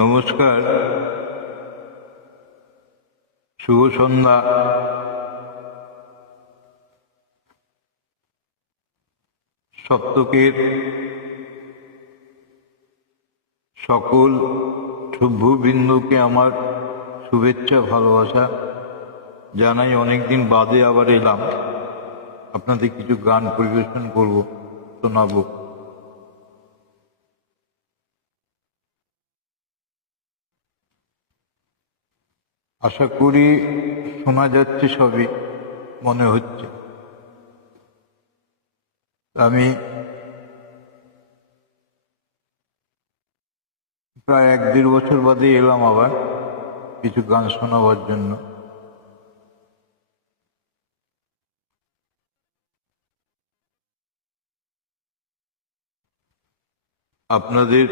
নমস্কার, শুভ সন্ধ্যা। সপ্তকের সকল শুভবৃন্দকে আমার শুভেচ্ছা ভালোবাসা জানাই। অনেকদিন বাদে আবার এলাম, আপনাদের কিছু গান পরিবেশন করব, শোনাবো। আশা করি শোনা যাচ্ছে, সবই মনে হচ্ছে। আমি প্রায় 1-1.5 বছর বাদে এলাম আবার কিছু গান শোনাবার জন্য। আপনাদের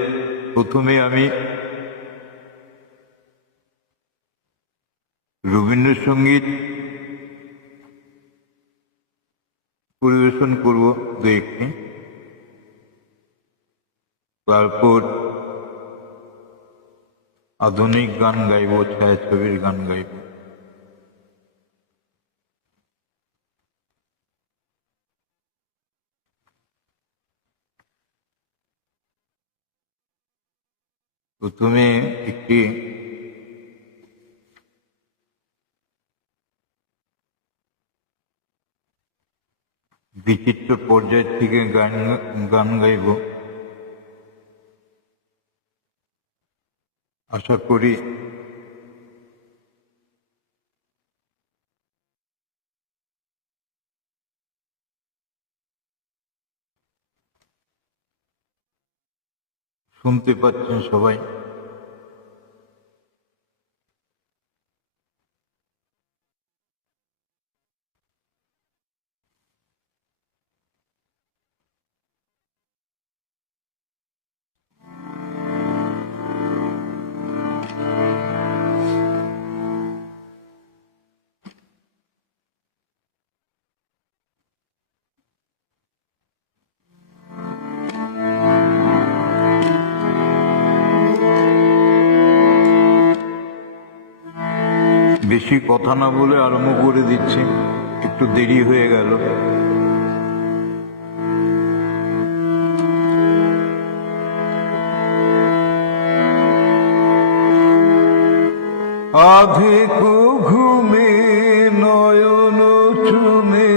প্রথমে আমি রবীন্দ্রসঙ্গীত পরিবেশন করব 2-1টি, তারপর আধুনিক গান গাইব, ছায়াছবির গান গাইব। প্রথমে একটি বিচিত্র পর্যায় থেকে গান গাইব। আশা করি শুনতে পাচ্ছেন সবাই। বেশি কথা না বলে আরম্ভ করে দিচ্ছি, একটু দেরি হয়ে গেল। আধেক ঘুমে নয়ন চুমে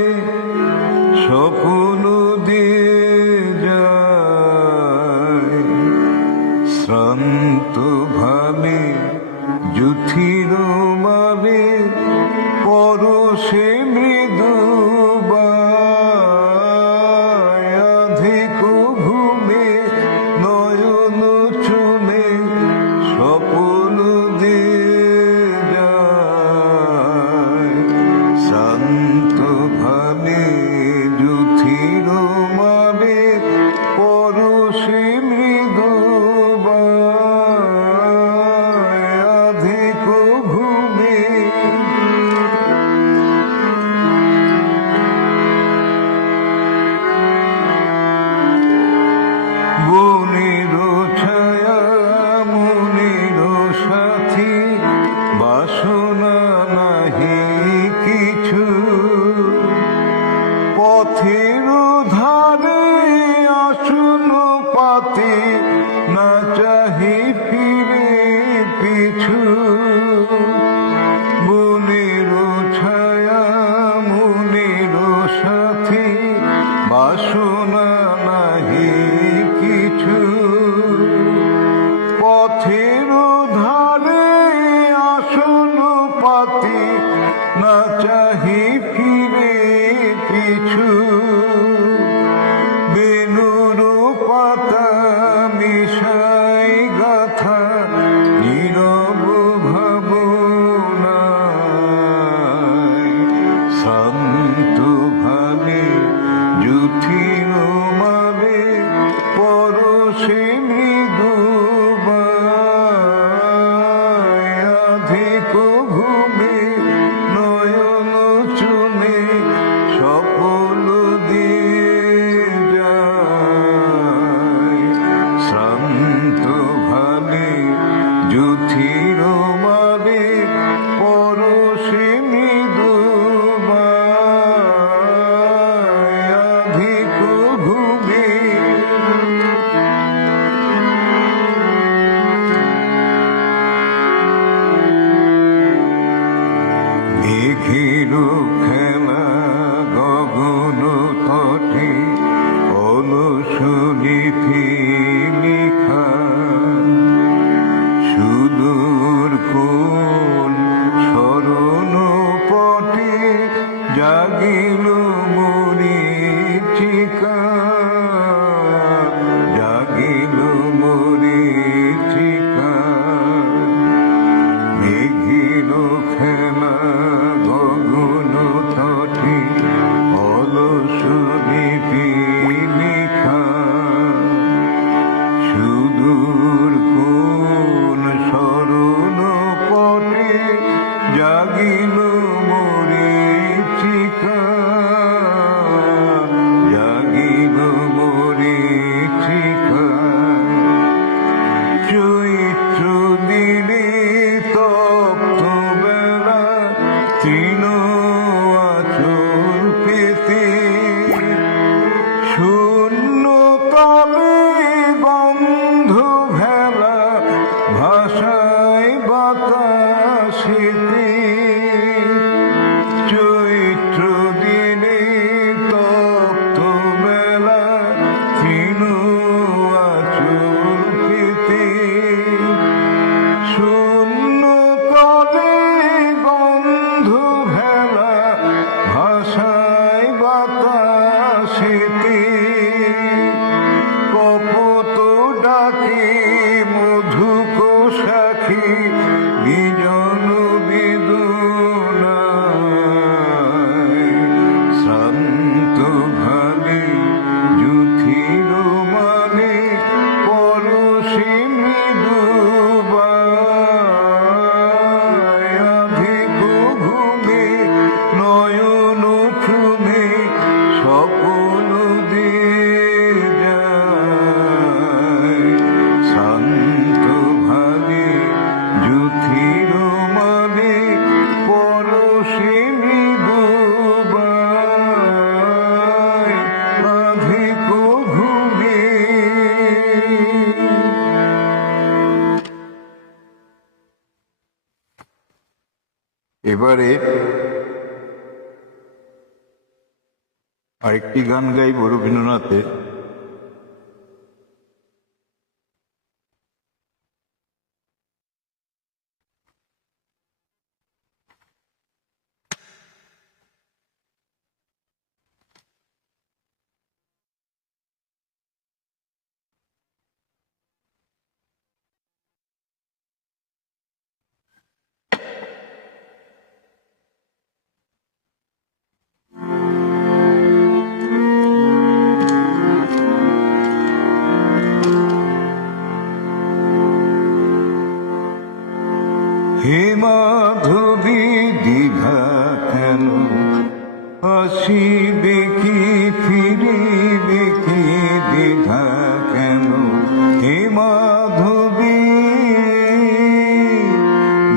স্বপ্ন দিয়ে যায়, শ্রান্ত ভাবে জুথির মানে পরশে মৃদু আধেক ঘুমে নয়ন চুমে স্বপ্ন দিয়ে যায়, শান্ত ভাবে জুথির মানে পরশে মৃদু আধেক ঘুমে। বনের ছায়া মনের সাথী, বাসনা নাহি কিছু, পথের ধারে আসন পাতে না চাহি ফিরে পিছু। বনের ছায়া মনের সাথী, বাসনা নাহি কিছু, পথের ধারে আসন পাতে না চাহি ফিরে পিছু। বেনুর পাতা মিশাই গাথা নীরব ভাবনায়, শান্ত ভাবে জুথির মানে পরশে মৃদু আধেক ঘুমে নয়ন চুমে স্বপ্ন দিয়ে যায়, শ্রান্ত ভাবে এবারে আরেকটি গান গাইব রবীন্দ্রনাথের। হে মাধবী দ্বিধা কেন, আসিবে কি ফিরিবে কি দ্বিধা কেন, হে মাধবী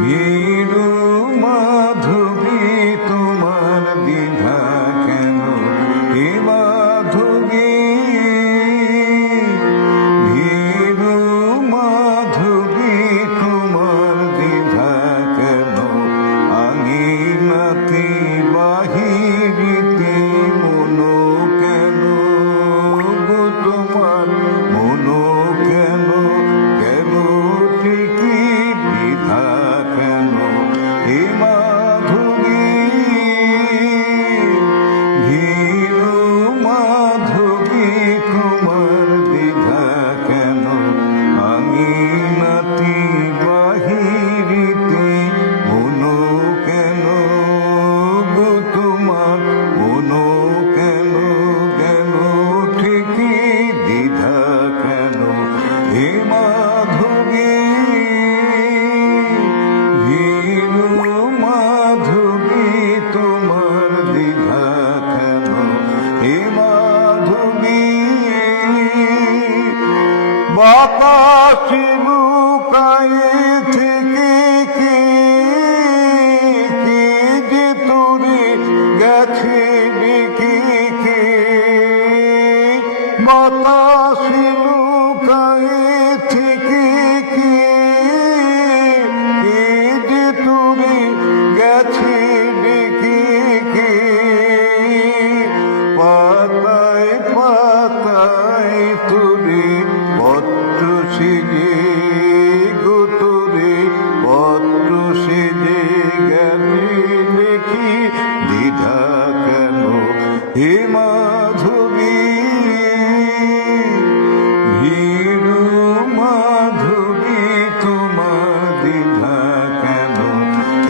ভীরু মাধবী তোমার দ্বিধা কেন, হে মাধবী ভীরু মাধবী তোমার দ্বিধা কেন, আঙিনাতে বাহিরিতে মনো কেন গো তোমার মনো কেন, কেন ঠিকই দ্বিধা কেন, হে মাধবী ভীরু মাধবী তোমার দ্বিধা কেন, আঙিনাতে বাহিরিতে মনো কেন গো তোমার মনো কেন, কেন ঠিকই দ্বিধা কেন, হে মাধবী ভীরু মাধবী তোমার দ্বিধা কেন, হে মাধবী বাতাসে লুকায়ে থেকে কে কে যে তোরে গেছে ডেকে কে, বাতাসে লুকায়ে থেকে কে কে যে তোরে গেছে ডেকে কে, পাতায় পাতায় তোরে পত্র সেজে গো তোরে পত্র সেজে গেলে দেখি দ্বিধা কেন, হে মাধবী ভীরু মাধবী তোমার দ্বিধা কেন,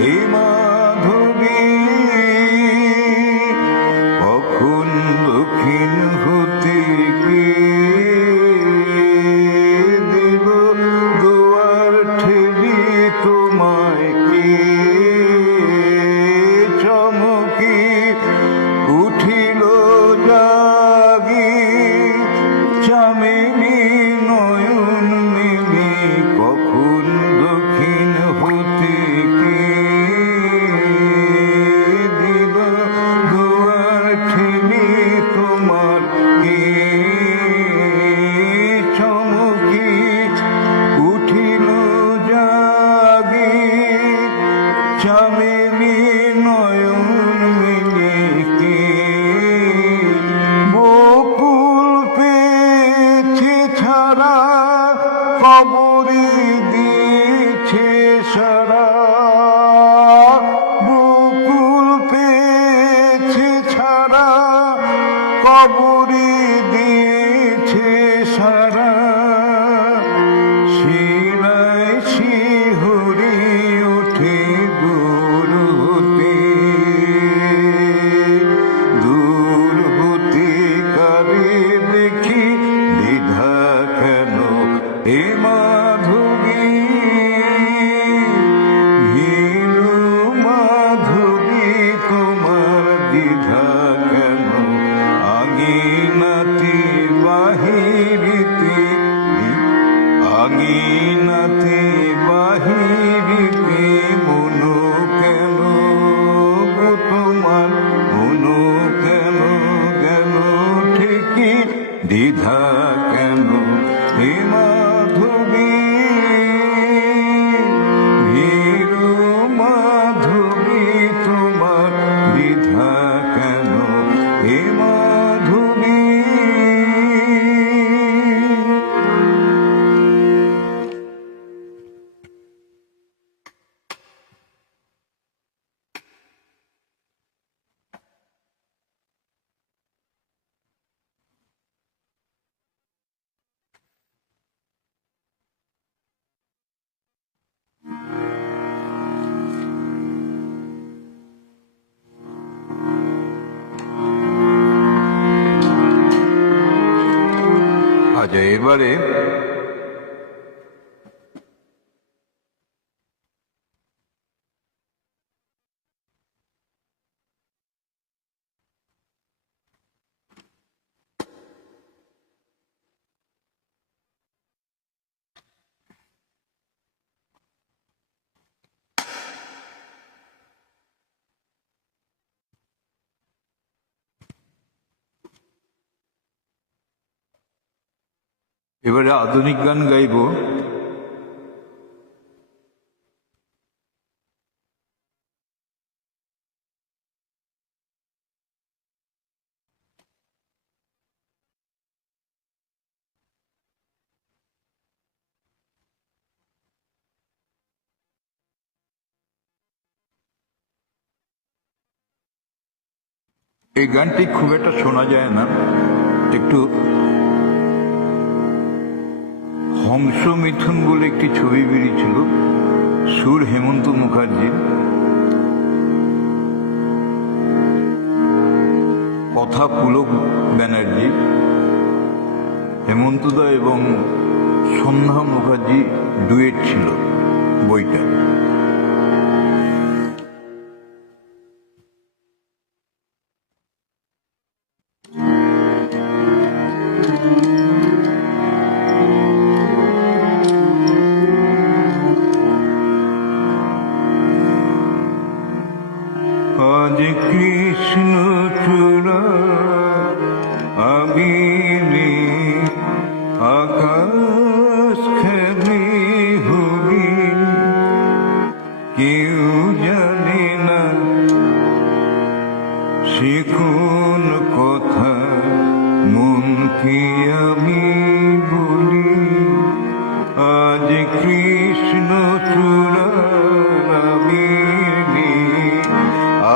হে মাধবী কখন দক্ষিণ হতে কে দিল দুয়ার ঠেলি তোমায় কে, চমকি উঠিল জাগি চামেলি নয়ন মেলি, কখন দক্ষিণ হতে কে দিল দুয়ার ঠেলি তোমার কে, চমকি উঠিল জাগি চামেলি নয়ন মেলি কে, বকুল পেয়েছে ছাড়া কবরে দিয়েছে সারা, বকুল পেয়েছে ছাড়া কবরে দিয়েছে সারা, শিলায় শিহরি ওঠে দূর হতে কারে দেখি দ্বিধা কেন, হে মাধবী ভীরু মাধবী তোমার দ্বিধা কেন, আঙিনাতে বাহিরিতে আঙিনাতে বাহিরিতে মনো কেন গো তোমার মনো কেন, কেন ঠিকই দ্বিধা কেন, হে মাধবী ভীরু মাধবী আচ্ছা, এবারে আধুনিক গান গাইব। এই গানটি খুব একটা শোনা যায় না, একটু হংস মিথুন বলে একটি ছবি বেরিয়েছিল, সুর হেমন্ত মুখার্জির, কথা পুলক ব্যানার্জি, হেমন্তদা এবং সন্ধ্যা মুখার্জি ডুয়েট ছিল বইটা। আজ কৃষ্ণ চূড়া আবিরে আকাশ খেলে হবি, কেউ জানে না সে কোন কথা, মন কি আমি বলি। আজ কৃষ্ণ চূড়া আবিরে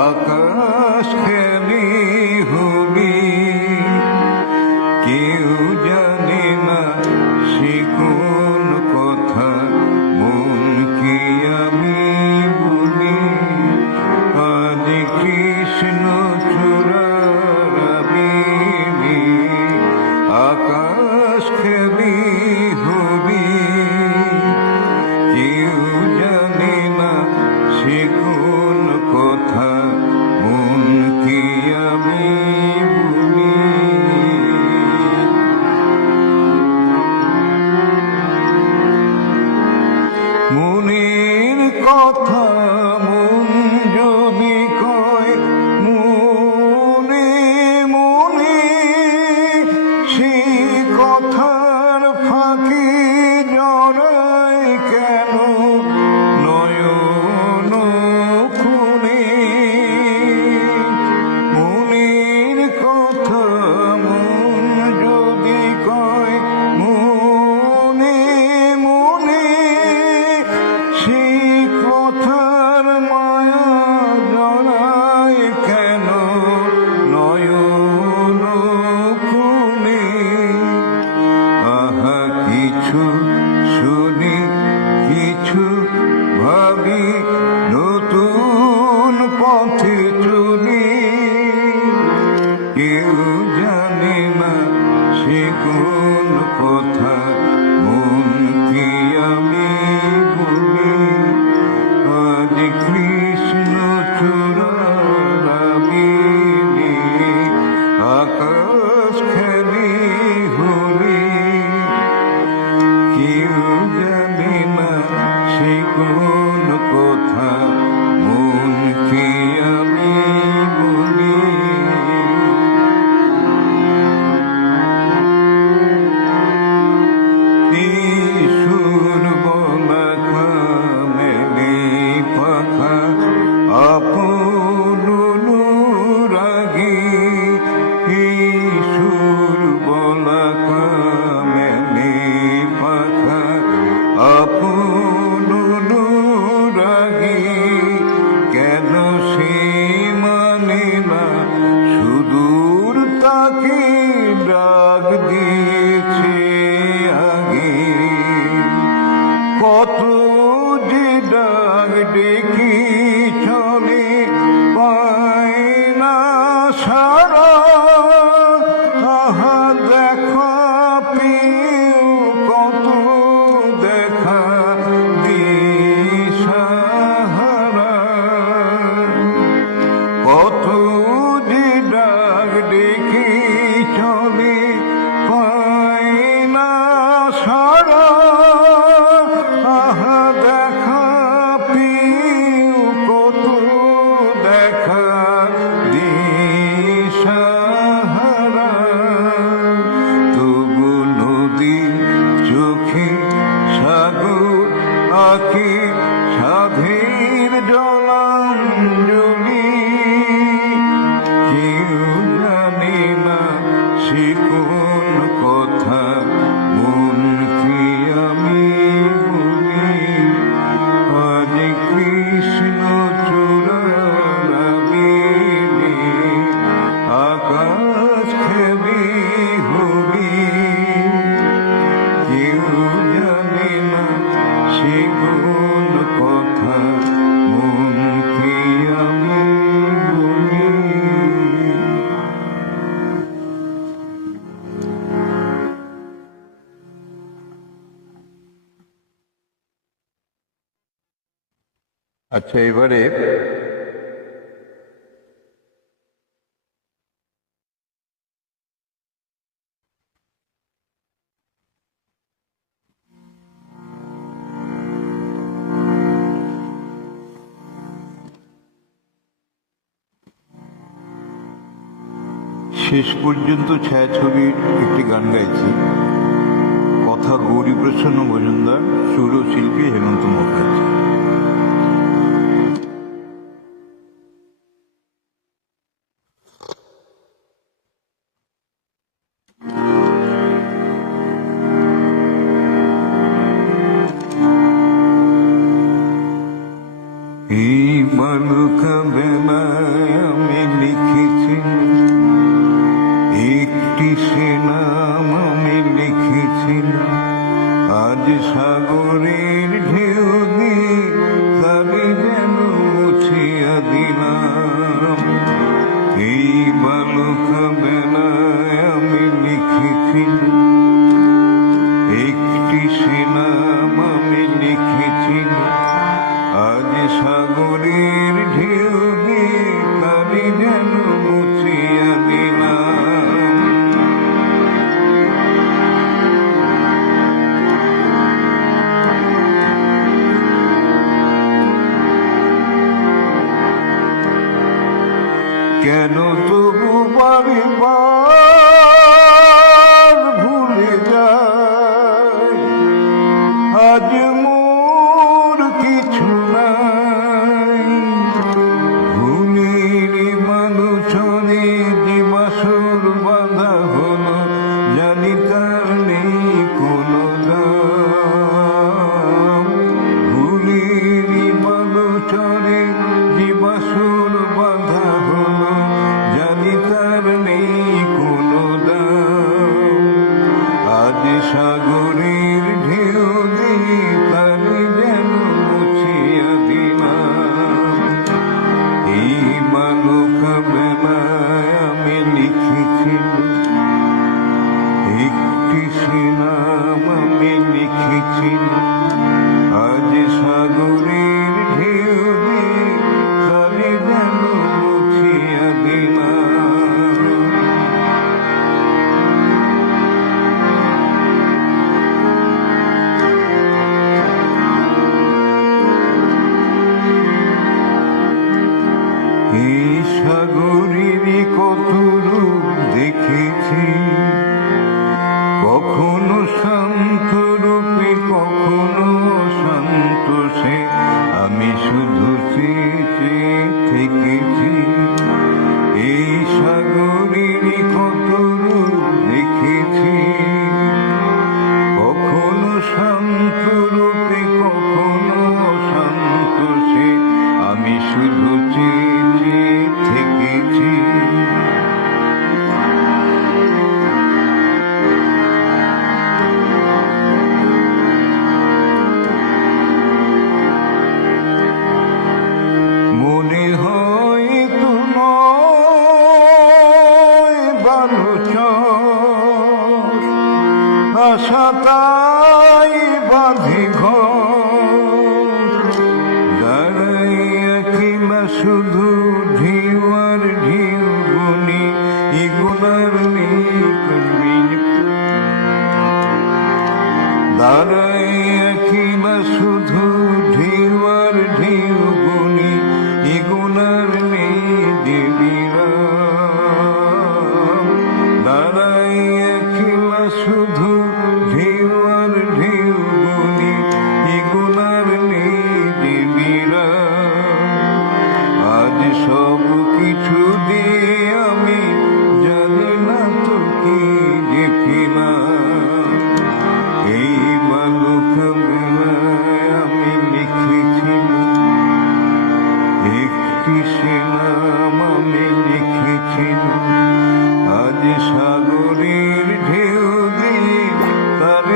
আকাশ খেলে হবি, কেউ জানে না সে কোন কথা, মন কি আমি বলি। আজ কৃষ্ণ চূড়া আবিরে আকাশ খেলে হবি, কেউ জানে না সে কোন কথা, মন কি আমি বলি। মনের কথা মন যদি কয় মনে মনে, সে কথার ফাঁকি জড়ায় কেন নয়ন খুনে। মনের কথা মন যদি কয় মনে মনে, সে কথার মায়া জড়ায় কেন নয়ন খুনে। আহা কিছু শুনি কিছু ভাবি, নতুন পথে চলি, কেউ জানে না সে কোন কথা, মন কি আমি বলি। আজ কৃষ্ণ চূড়া আবিরে আকাশ খেলে হবি, কেউ জানে না সে কোন কথা, মন কি আমি বলি। সুর বলা কামেলি পাখা আপন রাগি, সুর বলা কামেলি পাখা আপন রাগি, কেন সে মানে না সুদূর তাকে ডাক দিয়েছে আগে। কত যে ডাক ডেকে চলে পায় না সারা, আহা দেখা পেয়ে আচ্ছা, এবারে শেষ পর্যন্ত ছায়াছবির একটি গান গাইছি। কথা গৌরীপ্রসন্ন মজুমদার, সুর ও শিল্পী হেমন্ত মুখার্জি। এই বালুকা বেলায় আমি লিখেছি একটি সে নাম, আমি লিখেছি আজ সাগরের ঢেউ দিয়ে তারে যেন মুছিয়া দিলাম। এই বালুকা বেলায় আমি লিখেছি একটি সে নাম, আমি লিখেছি আজ সাগরের ঢেউ দিয়ে তারে যেন মুছিয়া দিলাম। কেন তবু বারে বার ভুলে যায়, আজ মোর কিছু নাই। ভুলের মানুষরে যে বাসর বাঁধা হলো, জানি তার নেই কোনো দাম। ভুলের মানুষরে যে বাসর বাঁধা হলো, জানি তার নেই কোনো দাম। আজ সাগরের ঢেউ দিয়ে তারে যেন মুছিয়া দিলাম। এই বালুকা বেলায় আমি লিখেছি একটি সে নাম, আমি লিখেছি আজ সাগরের ঢেউ দিয়ে তারে যেন মুছিয়া দিলাম। এই সাগরের কত রূপ দেখেছি, কখনো শান্ত রূপে কখনো শান্ত সে, আমি শুধু চেয়ে থেকেছি। এই সাগরের কত রূপ দেখেছি, কখনো শান্ত রূপে কখনো শান্ত সে, আমি শুধু চেয়ে থেকেছি। মনে হয় তো নয় বালুচর, আশা তাই বাঁধে ঘর। দাঁড়াইয়া কিনা শুধু ঢেউ আর ঢেউ গুনি, এগুলার নেই করবিন। দাঁড়াইয়া কিনা শুধু ঢেউ আর ঢেউ গুনি, এগুলার নেই দেবীরাম। দাঁড়াইয়া কিনা শুধু ঢেউ আর ঢেউ গুনি, এগুলার নেই দেবীরাম। আজ সব কিছু দিয়ে আমি জানি না তো কি যে পেলাম। এই বালুকা বেলায় আমি লিখেছি একটি সে নাম, আমি লিখেছি আজ সাগরের ঢেউ দিয়ে তারে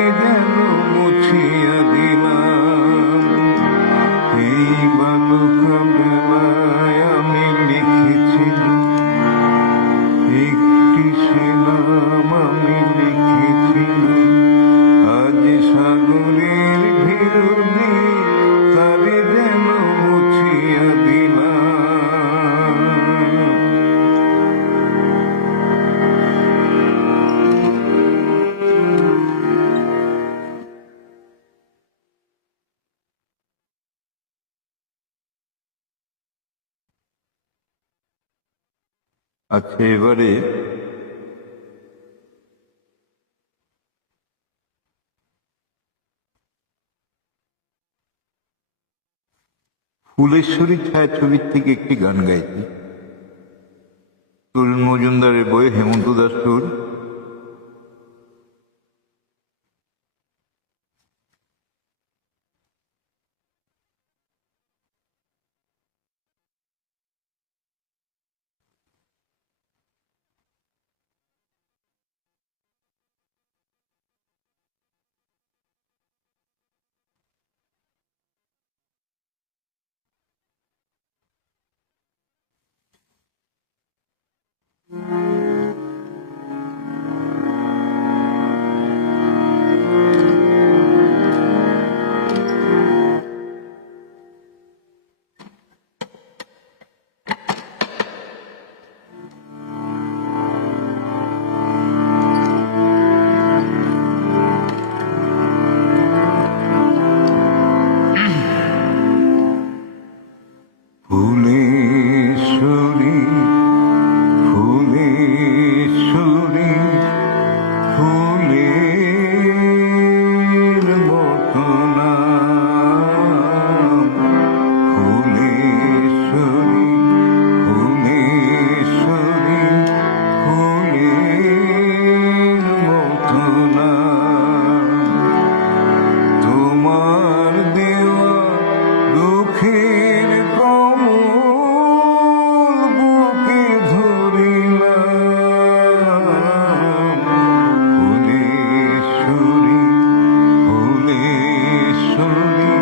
আচ্ছা, এবারে ফুলেশ্বরী ছায়াছবির থেকে একটি গান গাইছি। তরুণ মজুমদারের বই, হেমন্ত দাস সুর। ফুলেশ্বরী, ফুলেশ্বরী, ফুলের মতো নাম। ফুলেশ্বরী, ফুলেশ্বরী, ফুলের মতো নাম। তোমার দেওয়া দুঃখের কমল বুকে ধরিলাম। ফুলেশ্বরী, ফুলেশ্বরী,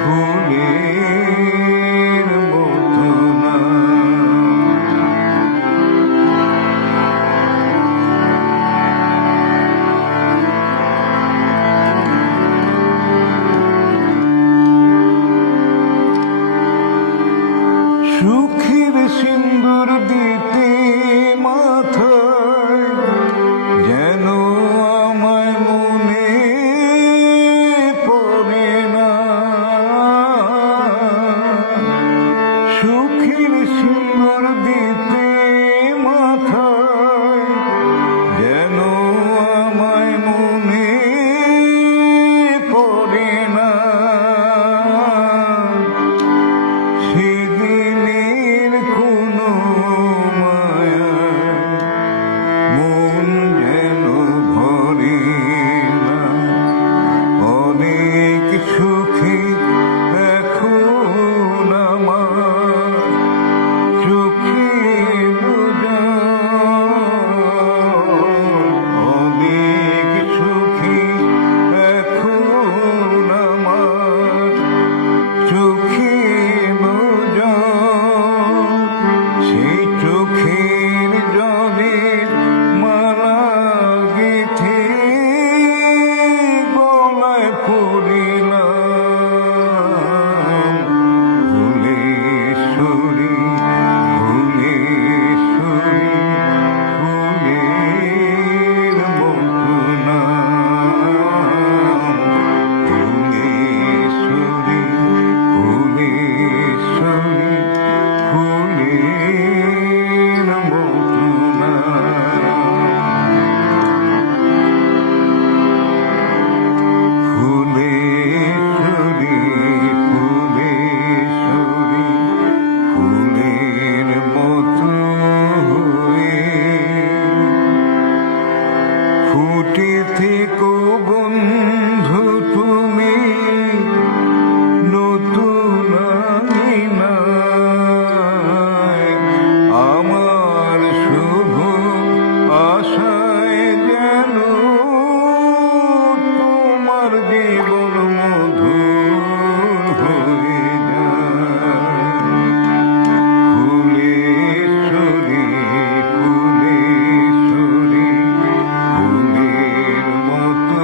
ফুলের মতো সুখের সিন্দুর দিতে মাথায়, যেন আমায় মনে পড়ে না। সুখের সিন্দুর দিতে মাথায়, যেন আমায় মনে পড়ে না। সেদিনের কোনো মায়ায় মন যেন ভরে না। অনেক সুখে এখন আমার চোখে অনেক সুখে এখন আমার চোখে সেই চোখের জলের মালা গেথে গলায় পড়িলাম। ফুলেশ্বরী, ফুলেশ্বরী, ফুলের মতো নাম। ফুলেশ্বরী, ফুলেশ্বরী, ফুলের মতো নাম। ফুলেশ্বরী, ফুলেশ্বরী, ফুলের মতো হয়ে ফুটে থেকো বন্ধু তুমি নতুন আঙিনায়। আমার শুভ আশায় যেন তোমার জীবন মধুর হয়ে যায়। ফুলেশ্বরী, ফুলেশ্বরী, ফুলের মতো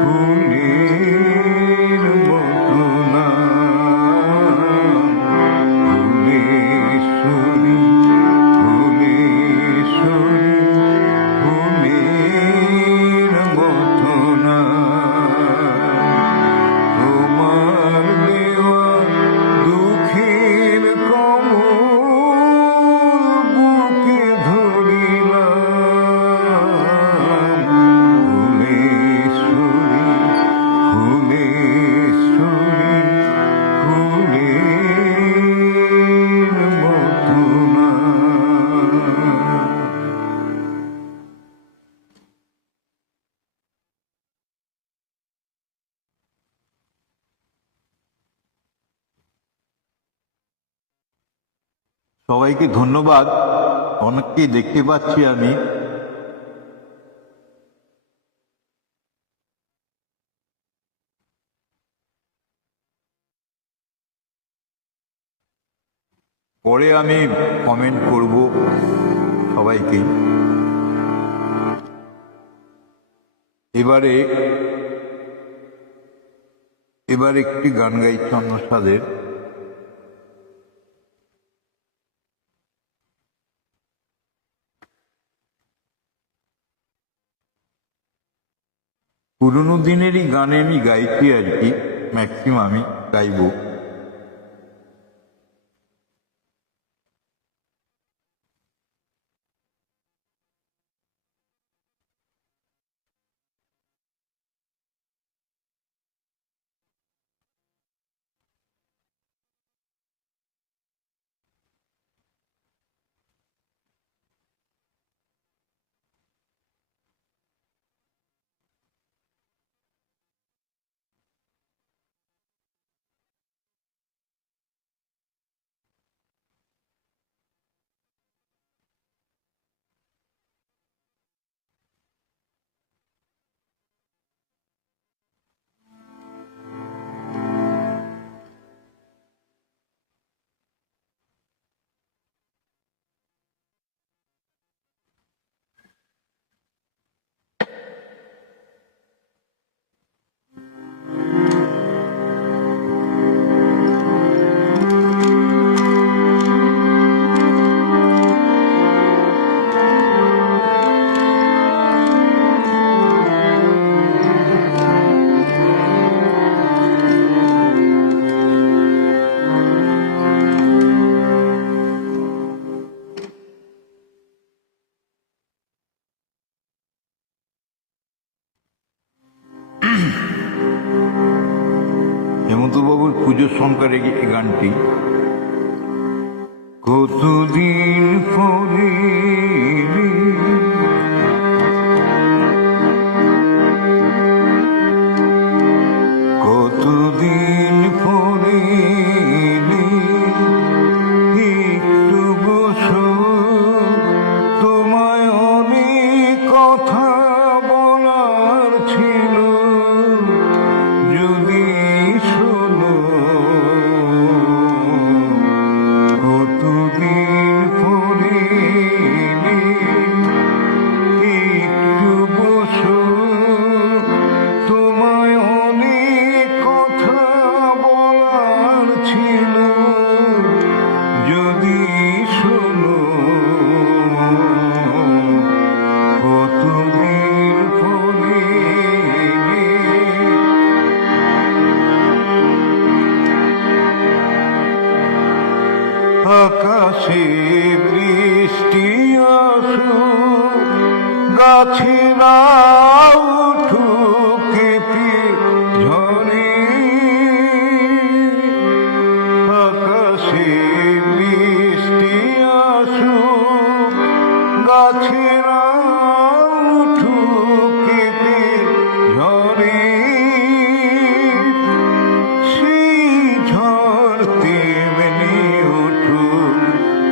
ফুলের মতো না, ফুলেশ্বরী, ফুলেশ্বরী, ফুলের মতো না। তোমার দেওয়া দুঃখের কমল বুকে ধরিলাম, ফুলেশ্বরী, ফুলেশ্বরী, ফুলের মতো না। সবাইকে ধন্যবাদ। অনেককেই দেখতে পাচ্ছি আমি। পরে আমি কমেন্ট করব সবাইকে। এবারে একটি গান গাইছি অন্য স্বাদের। পুরোনো দিনেরই গানে আমি গাইছি আর কি, ম্যাক্সিমামই গাইবো। হেমন্তবাবুর পুজোর সংখ্যার এই গানটি। কতদিন পরে কতদিন পরে একটু বসো, তোমায় অনেক কথা বলার ছিল, যদি শোনো। কতদিন পরে একটু বসো, তোমায় অনেক কথা বলার ছিল, যদি শোনো। কতদিন পরে আকাশে বৃষ্টি আসুক, গাছেরা উঠুক কেঁপে ঝরে, আকাশে বৃষ্টি আসুক, গাছেরা উঠুক কেঁপে ঝরে, সেই ঝড় তেমনি উঠুক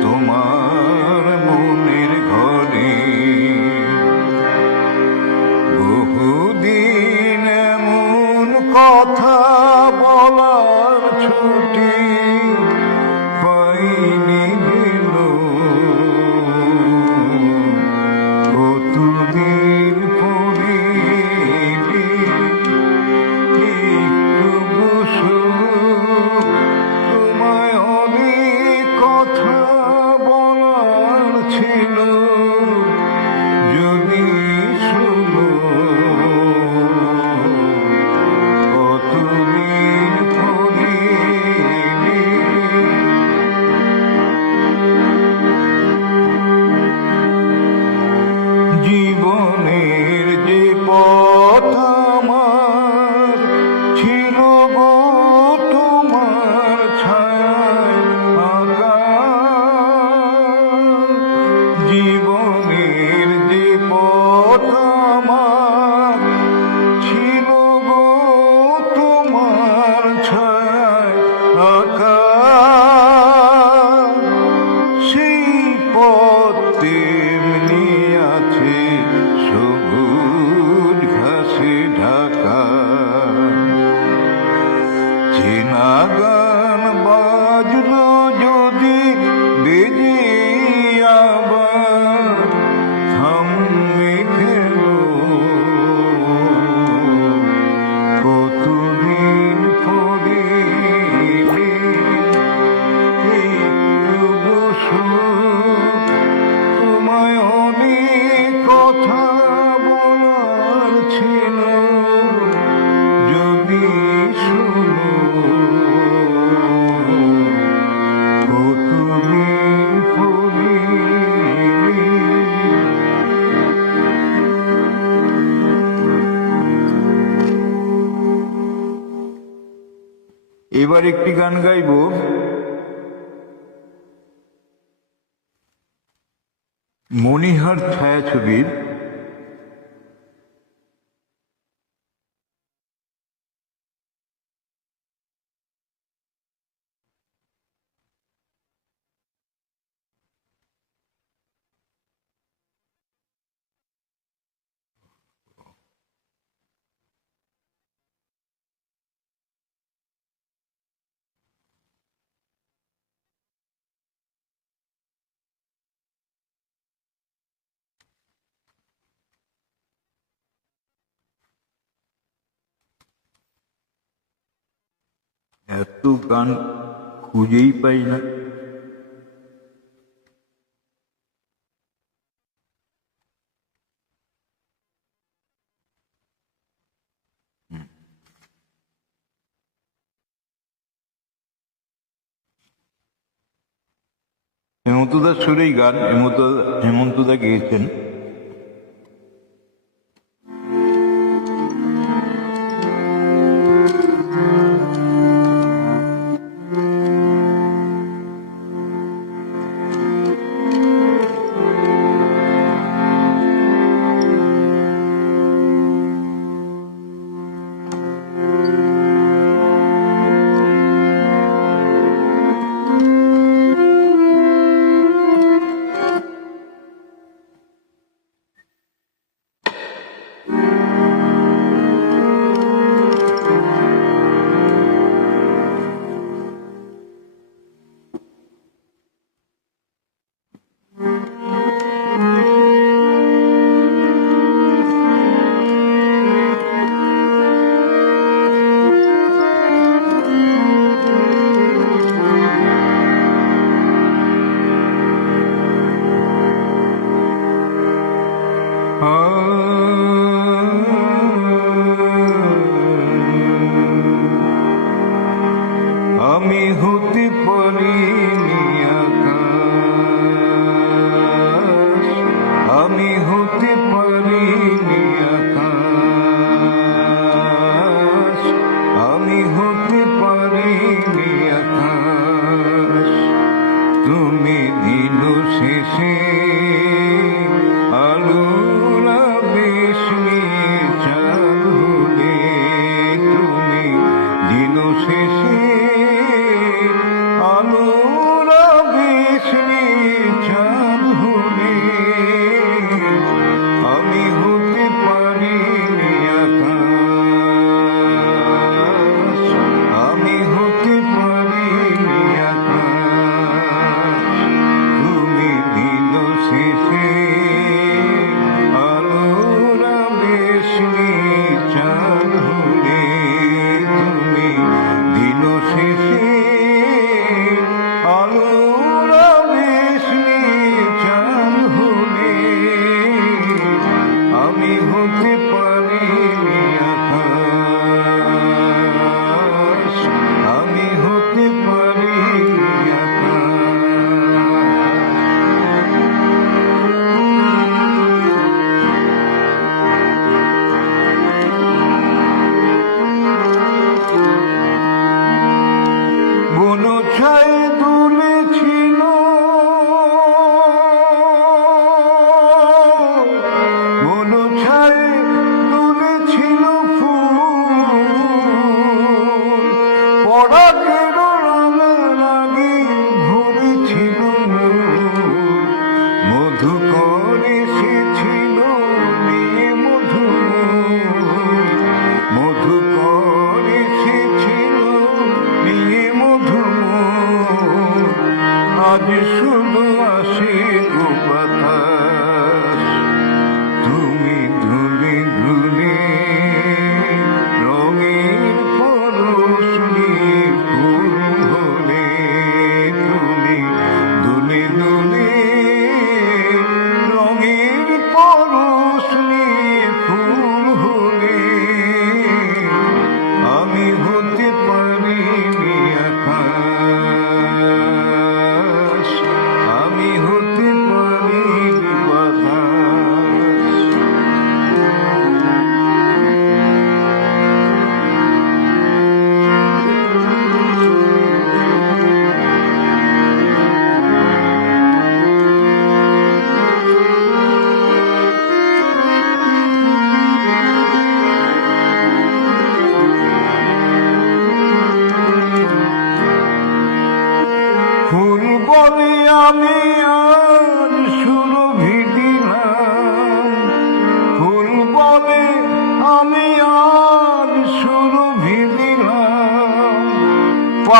তোমার মনের ঘরে। বহুদিন এমন কথা বলার ছুটি পাইনি গেল, কতদিন পরে এবার একটি গান গাইব মণিহার ছায়াছবির এত গান খুঁজেই পাই না। হেমন্তদার সুরেই গান, হেমন্তদা গেয়েছেন।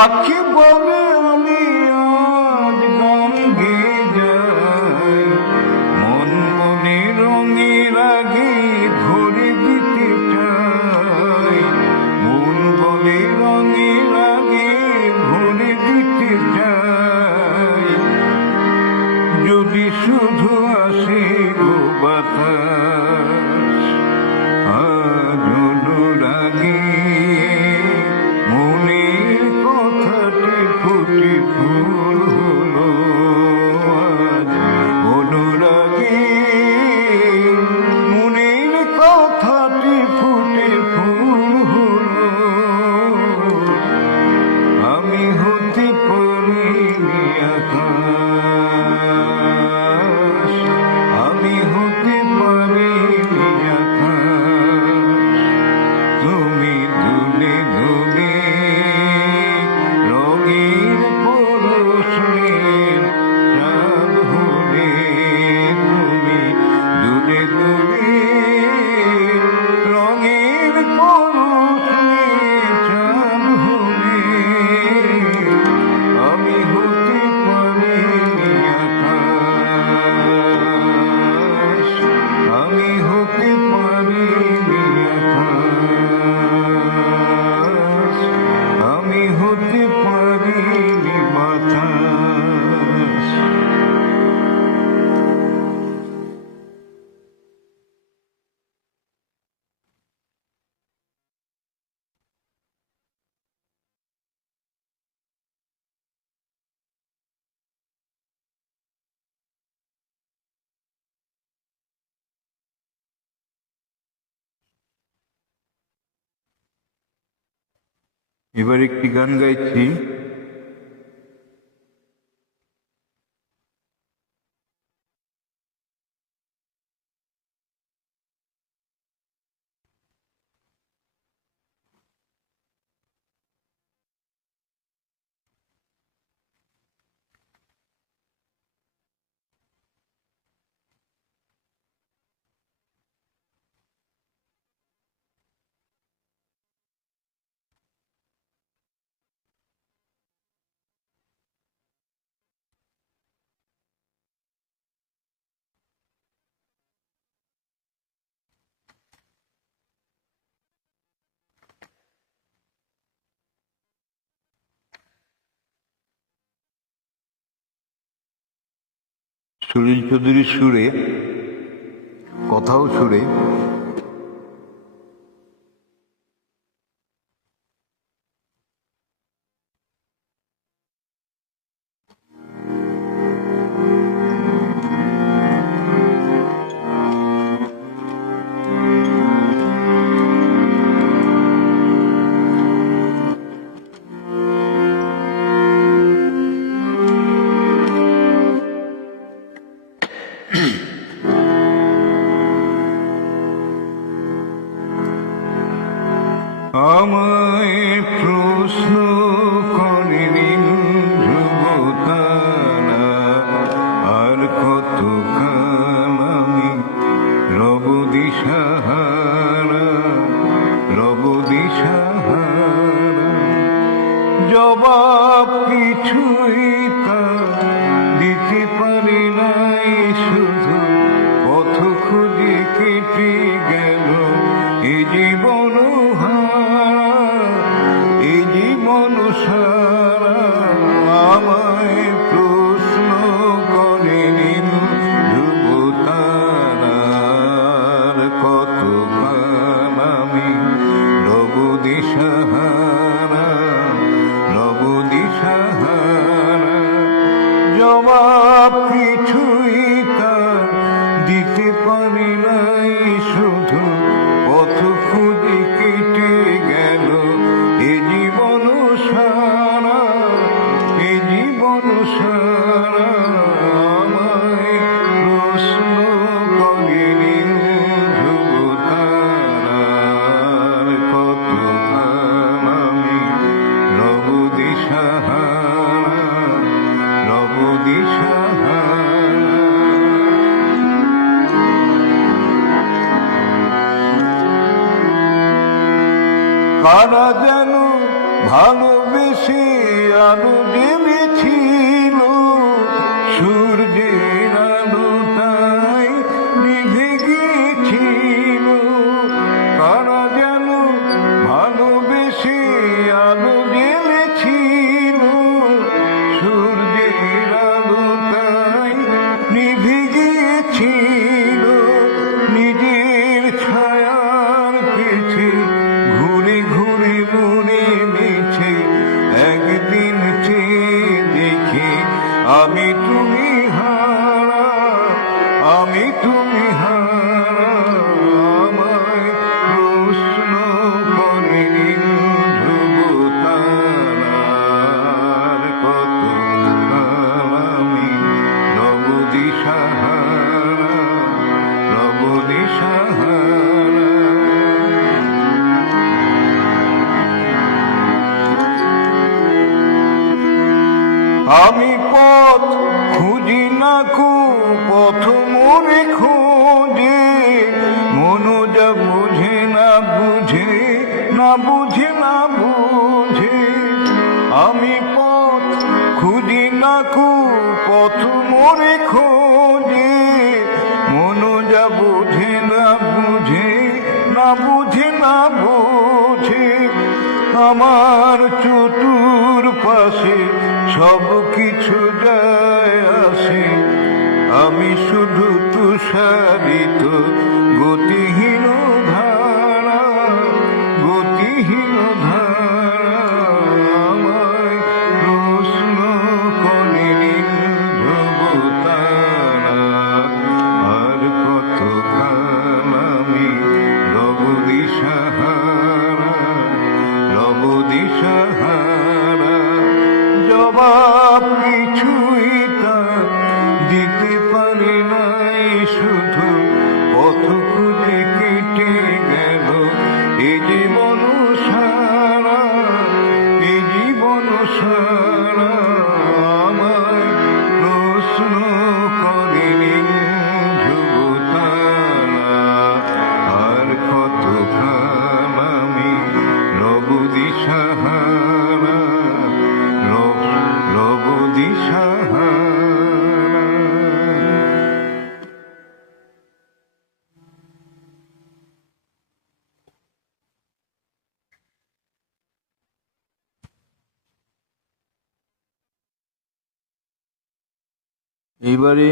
পাখি বলে আমি আজ গান গেয়ে যাই, মন মনে রঙের আগে ভরে দিতে চাই, মন বলে রঙের আগে ভরে দিতে চাই। যদি শুধু আসে গো বাতাস আজ অনুরাগে, মনের কথাটি ফুটে ফুল হলো আজ অনুরাগে, মনের কথাটি ফুটে ফুল হলো। আমি হতে পারি আকাশ, আমি হতে পারি আকাশ, তুমি দুলে দুলে রঙের পরশের চাঁদ হলে, তুমি দুলে দুলে রঙের পরশের চাঁদ হলে, আমি হতে পারি আকাশ, আমি হতে পারি আকাশ, আমি হতে পারি বাতাস। এবার একটি গান গাইছি। সুনীল চৌধুরীর সুরে, কথাও সুরে, আমায় প্রশ্ন করে দিন ধ্রুবতারা, আর কত কাল আমি রব দিশাহারা, রব দিশাহারা। জবাব কিছুই তা দিতে পারি নাই, শুধু পথ খুঁজে কেটে গেল এ জীবন এ জীবন সারা। আমায় প্রশ্ন করে নিন ধ্রুবতারার, কত কাল আমি রব দিশাহারা, রব দিশাহারা। জবাব কিছুই তা দিতে পারি নাই, শুধু পথ খুঁজে কেটে গেল এ জীবন সারা, এ জীবন সারা। আমায় প্রশ্ন করে নিন ধ্রুবতারার, কত কাল আমি রব দিশাহারা, রব দিশাহারা। কারা যেন ভালোবেসে আলো জেলেছিল, সূর্যের আলো তাই নিভে গিয়েছিল। কারা যেন ভালোবেসে আলো জেলেছিল, সূর্যের আলো তাই নিভে গিয়েছিল। নিজের ছায়ার পেছে ঘুরে ঘুরে মনে মিছে, একদিন চেয়ে দেখি আমি তুমি হারা, আমি তুমি হারা। আমায় প্রশ্ন করে নীল ধ্রুব তারার, কত আমি নব দিশাহারা, নব দিশাহারা। আমি পথ খুঁজি না কো পথ মনে খোঁজে, মনো যা বুঝে না বুঝে, না বুঝে না বুঝে। আমি পথ খুঁজি না কো পথ মনে খোঁজে, মনো যা বুঝে না বুঝে, না বুঝে না বুঝে। আমার চতুর পাশে সব কিছু যায় আসে, আমি শুধু তুষারিত গতিহীন ধারা, গতিহীন ধারা। আমায় প্রশ্ন করে নীল ধ্রুব তারা, আর কতক্ষণ আমি রব দিশাহারা, রব দিশাহারা। জবাব কিছুই তা দিতে পারে নাই, শুধু পথ খুঁজে কেটে গেল এ জীবন সারা, এ জীবন সারা। আমায় প্রশ্ন করে নীল ধ্রুব তারা, আর কতক্ষণ আমি রব দিশাহারা, রব দিশাহারা। এবারে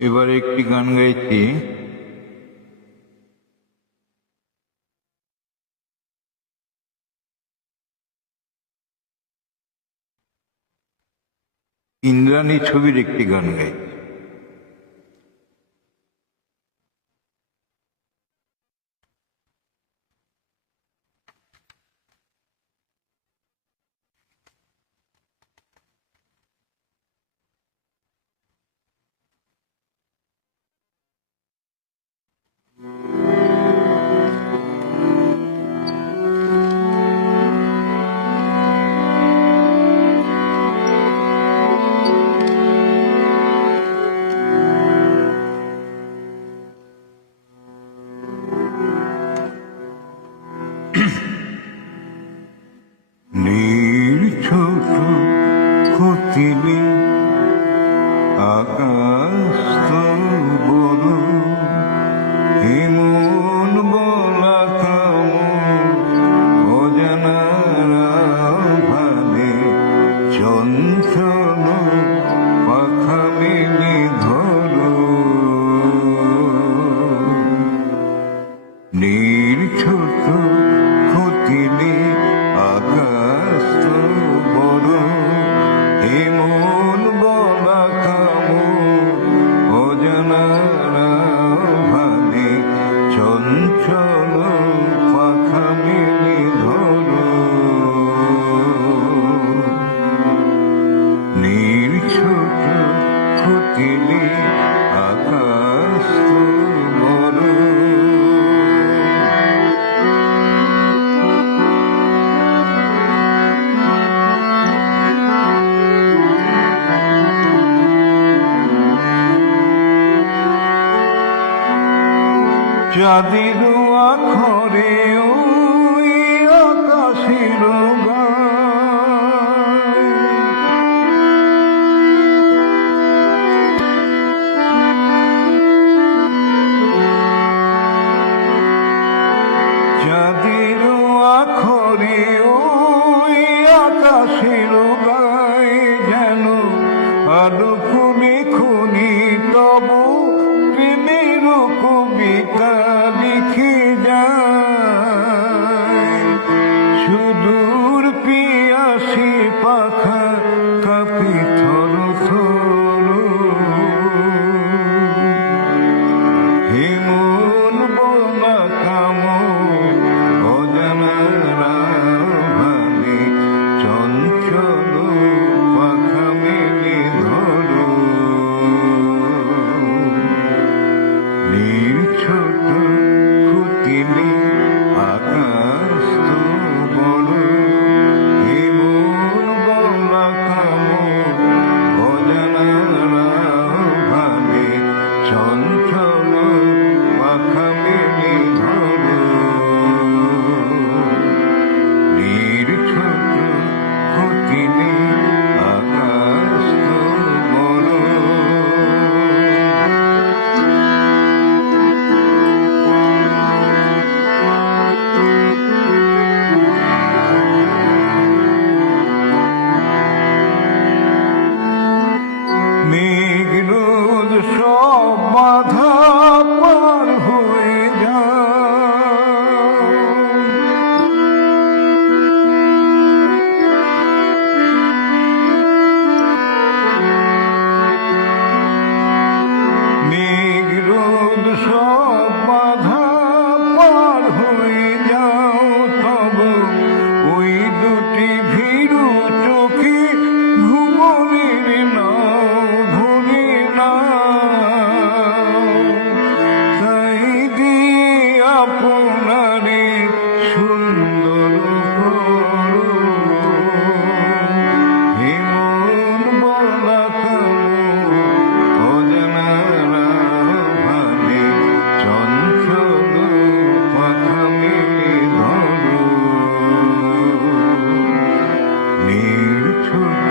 এবারে একটি গান গাইছি, ইন্দ্রাণী ছবির একটি গান গাইছি। চাঁদের আখরে ওই আকাশের চাঁদের আখরে ওই আকাশের গায়ে যেন আলো খুনি খুনি তব প্রেমের কবিতা লিখে যায় সুদূর পিয়াসী পাখা কাঁপে থর থর হেমন বোনা কামন অজানা ভাবে চঞ্চল পাখা মেলে ধরো ছোট খুতিলে আকাশ তো বড় হেমন বলা কামন অজানা ভাবে চঞ্চল পাখা মেলে ধরো ছোট খুতিলে আকাশ তো বড় মেঘ রোদ সব বাধা পার হয়ে যায় মেঘ রোদ সব বাধা পার হয়ে যাও তব ওই দুটি ভীরু চোখে ভুবনের নাও ধরে নাও তাই দিয়ে আপনারে সুন্দর করো হেমন বলা কামন অজানা ভাবে চঞ্চল পাখা মেলে ধরো ছোট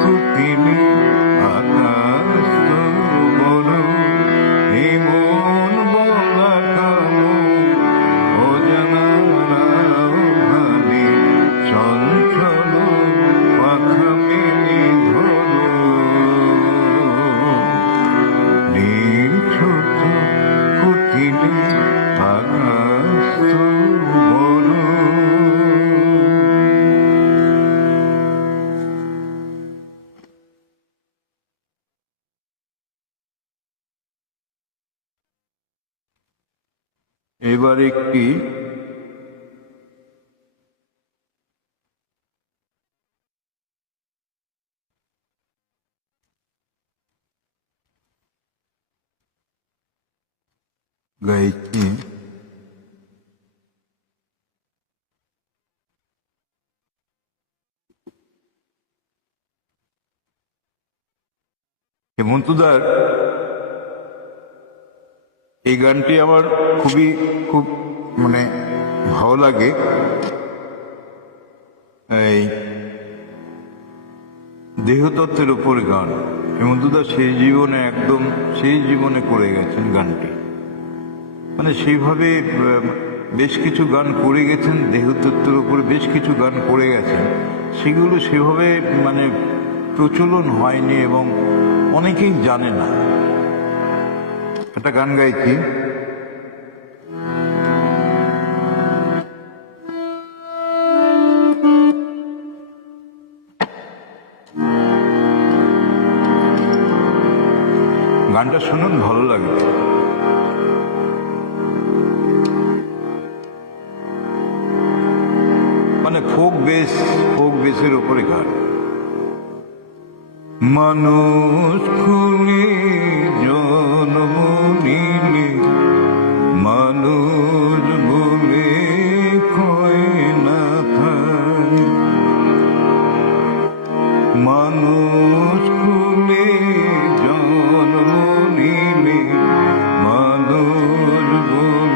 খুতিলে আকাশ তো বড় হেমন বলা কামন অজানা ভাবে চঞ্চল পাখা মেলে ধরো ছোট খুতিলে আকাশ তো বড়। এবার একটি গাইছি হেমন্তদার এই গানটি আমার খুব মানে ভালো লাগে এই দেহতত্ত্বের উপর গান হেমন্তদা সেই জীবনে করে গেছেন গানটি মানে সেইভাবে বেশ কিছু গান করে গেছেন দেহতত্ত্বের উপরে বেশ কিছু গান করে গেছেন সেগুলো সেভাবে মানে প্রচলন হয়নি এবং অনেকেই জানে না একটা গান গাইছি গানটা শুনুন ভালো লাগবে মানে ফোক বেসের উপরে গান মানুষ খুলে জন্ম নিলে মানুষ বলে কয় না থাই মানুষ খুলে জন্ম নিলে মানুষ বলে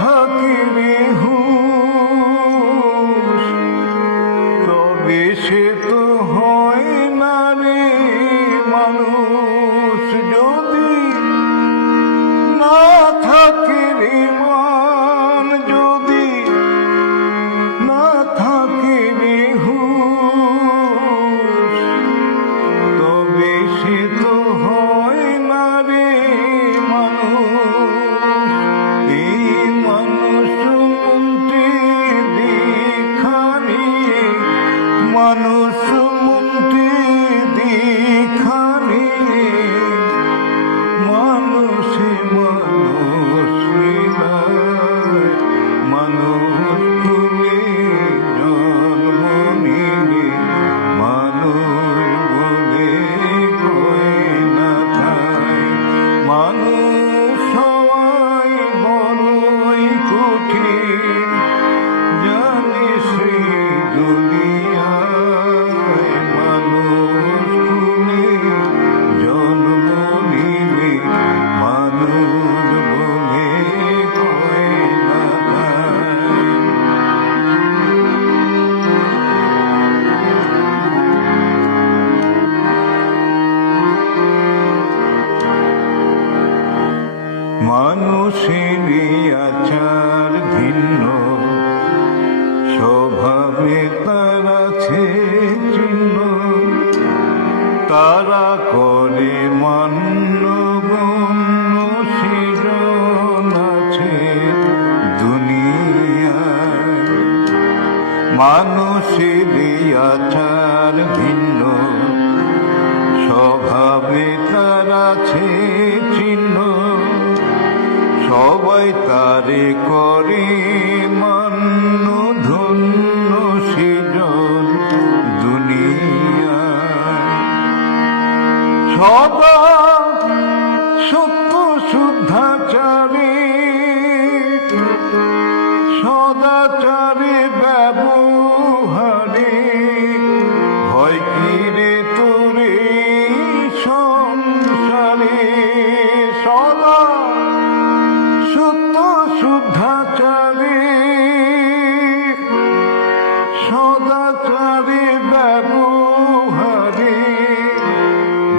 থাকে রে হুঁশ, তবে সে তো হয় না রে মানুষ। যদি না থাকে রে মান, যদি না থাকে রে হুঁশ, তবে সে তো হয় না রে মানুষ। এই মানুষ মনটি দীক্ষা নিয়ে, মানুষ মনটি দীক্ষা নিয়ে, মানুষে মানুষ মিলায়, মানুষ তুলে জন্ম নিলে, মানুষ বলে কয় না তাই। মানুষ হওয়াই বড়ই কঠিন, জানিস রে দুনিয়ায়, মানুষ তুলে জন্ম নিলে, মানুষ বলে কয় না তাই। মানুষেরই আচার ভিন্ন, স্বভাবে তার আছে চিহ্ন, তারা করে মান্য গণ্য, সৃজন আছে দুনিয়ায়। মানুষেরই আচার ভিন্ন, স্বভাবে তার আছে চিহ্ন, সবাই তারে করে মান্য ধন্য, সৃজন দুনিয়ায়। সদা সত্য শুদ্ধাচারে, সদাচারে ব্যবহারে, হয় কি রে তোরে সংসারে। সদা সত্য শুদ্ধাচারে, সদাচারে ব্যবহারে,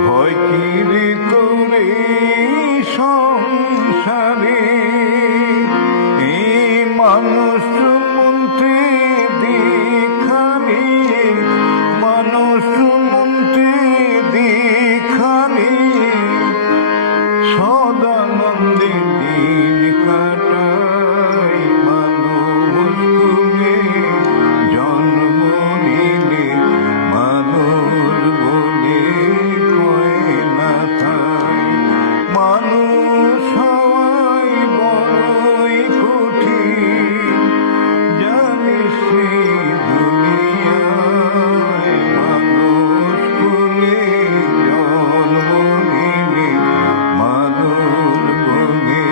ভয় কি রে তোরে সংসারে। এই মানুষ মনটি দীক্ষা নিয়ে, মানুষ মনটি দীক্ষা নিয়ে, সদানন্দে দিন কাটাই, মানুষ তুলে জন্ম নিলে, মানুষ বলে কয় না তাই। মানুষ হওয়াই বড়ই কঠিন, জানিস রে দুনিয়ায়, মানুষ তুলে জন্ম নিলে, মানুষ বলে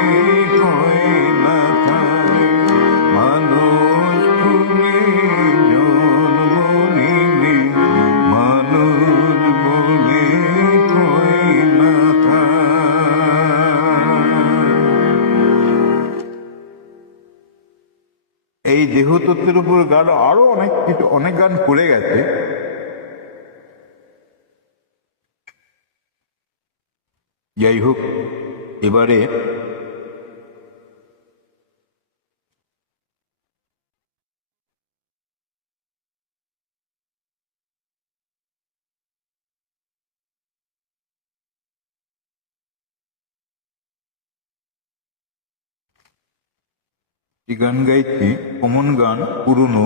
কয় না তাই। মানুষ তুলে জন্ম নিলে, মানুষ বলে কয় না তাই। এই দেহতত্ত্বের উপর গান আরো অনেক কিছু, অনেক গান করে গেছে। যাই হোক, এবারে এই গান গাইছি, কমন গান, পুরনো।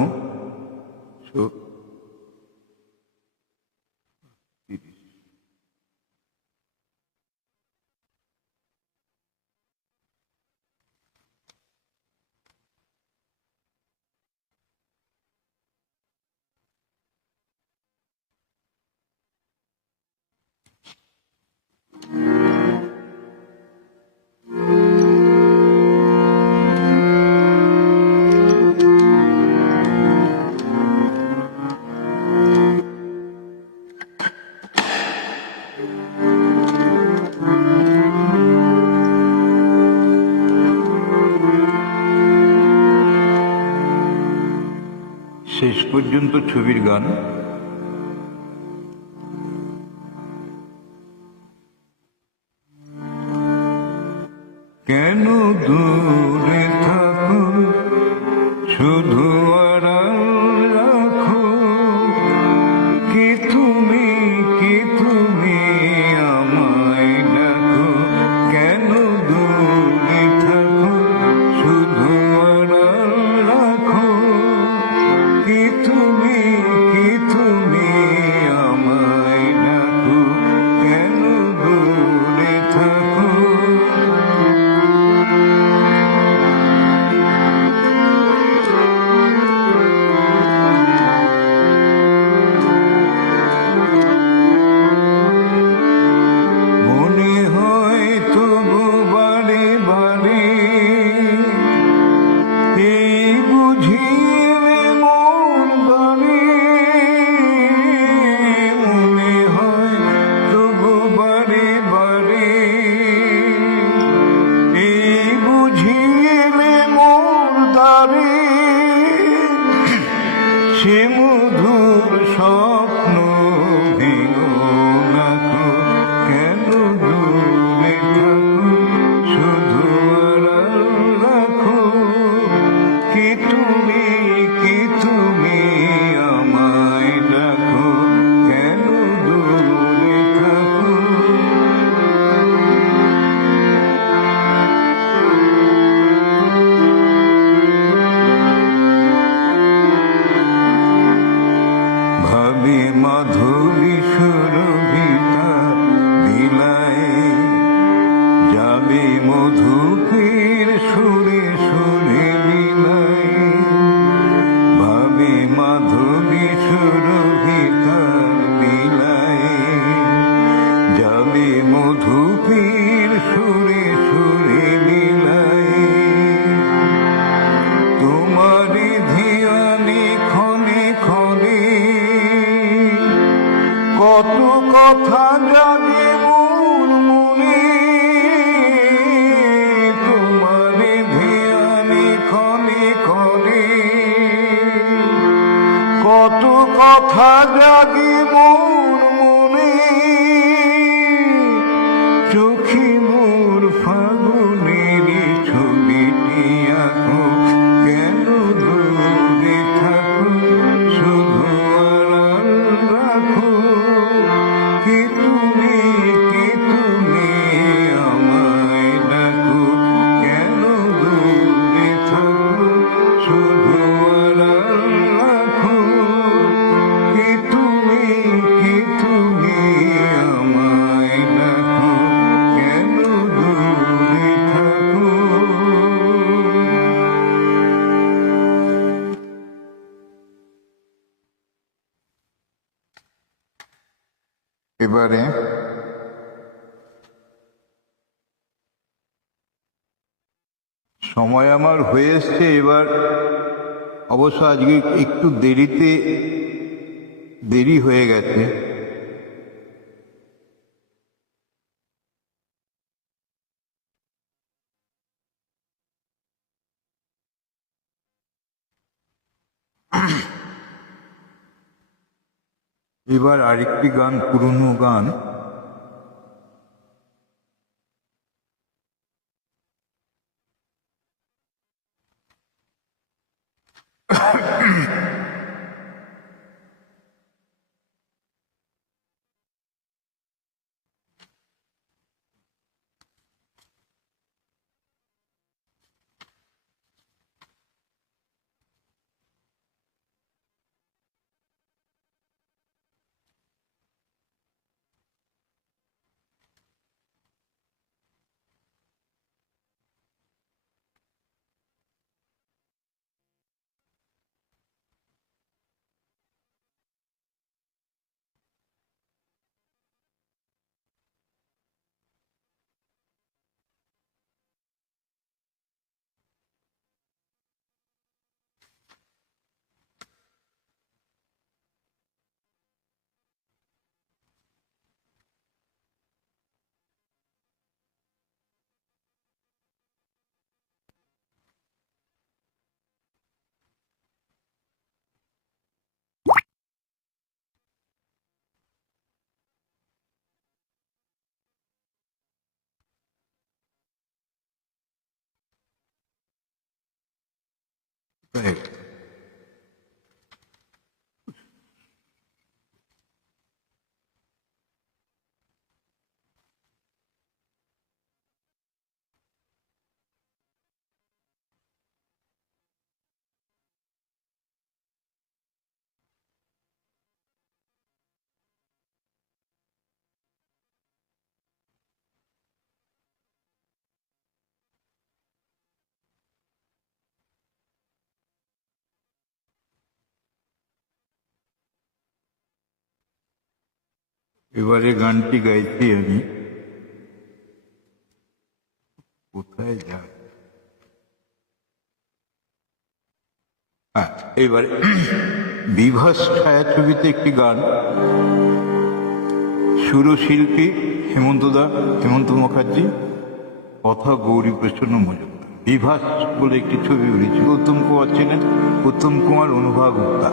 পর্যন্ত ছবির গান। কেন দূরে থাকো শুধু আড়াল রাখো, কি তুমি আমায় ডাকো, কেন দূরে থাকো শুধু আড়াল রাখো, কি তুমি আমায় ডাকো, কেন দূরে থাকো। মনে হয় তবু বারে বারে এই বুঝিয়ে মন গানে, মনে হয় তবু বারে বারে এই বুঝিয়ে মন গানে, সে মধুর স্বপ্ন ভেঙো না গো, কেন দূরে থাকো শুধু আড়াল রাখো, কি তুমি আমায় ডাকো, কেন দূরে থাকো। ভাবে মাধুরী সুরভিতা বিলায়, যাবে মধুকের সুরে সুরে বিলায়, ভাবে মাধুরী সুরভিতা বিলায়, যাবে মধুকের সুরে সুরে বিলায়, তোমারি ধিয়ানে ক্ষণে ক্ষণে কত কথা জাগে মোর মনে, তোমারে ধিয়ানে ক্ষণে ক্ষণে কত কথা জাগে মোর মনে, চোখে মোর ফাগুনের ছবিটি আঁকো, কেন দূরে থাকো শুধু আড়াল রাখো, কি তুমি আমায় ডাকো, কেন দূরে থাকো শুধু আড়াল রাখো, কি তুমি আমায় ডাকো, কেন দূরে থাকো। এবারে সময় আমার হয়ে এসছে, এবার অবশ্য আজকে একটু দেরি হয়ে গেছে। এবার আরেকটি গান, পুরনো গান। তাই এবারে গানটি গাইছি আমি কোথায় যাই। এবারে বিভাস ছায়াছবিতে একটি গান, সুরশিল্পী হেমন্ত মুখার্জি, কথা গৌরী প্রসন্ন মজুমদার। বিভাস বলে একটি ছবি উঠেছিল, উত্তম কুমার ছিলেন, উত্তম কুমার, অনুভা গুপ্তা।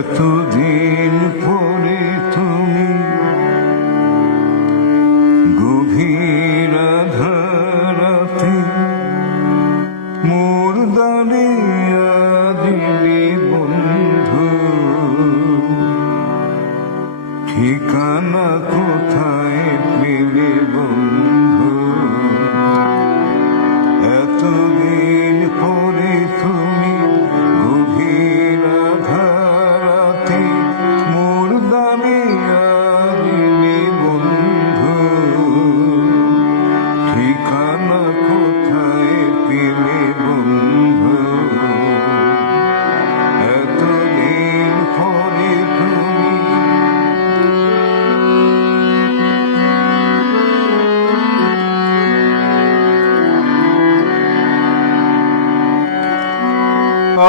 এতদিন পরে তুমি গভীর আধারাতে মোর দাঁড়িয়া দিলি বন্ধু, ঠিকানা কোথায় পেলে বন্ধু। এতদিন পরে তুমি গভীর আধারাতে মোর দাঁড়িয়া দিলি বন্ধু, ঠিকানা কোথায় পেলে বন্ধু। এতদিন পরে তুমি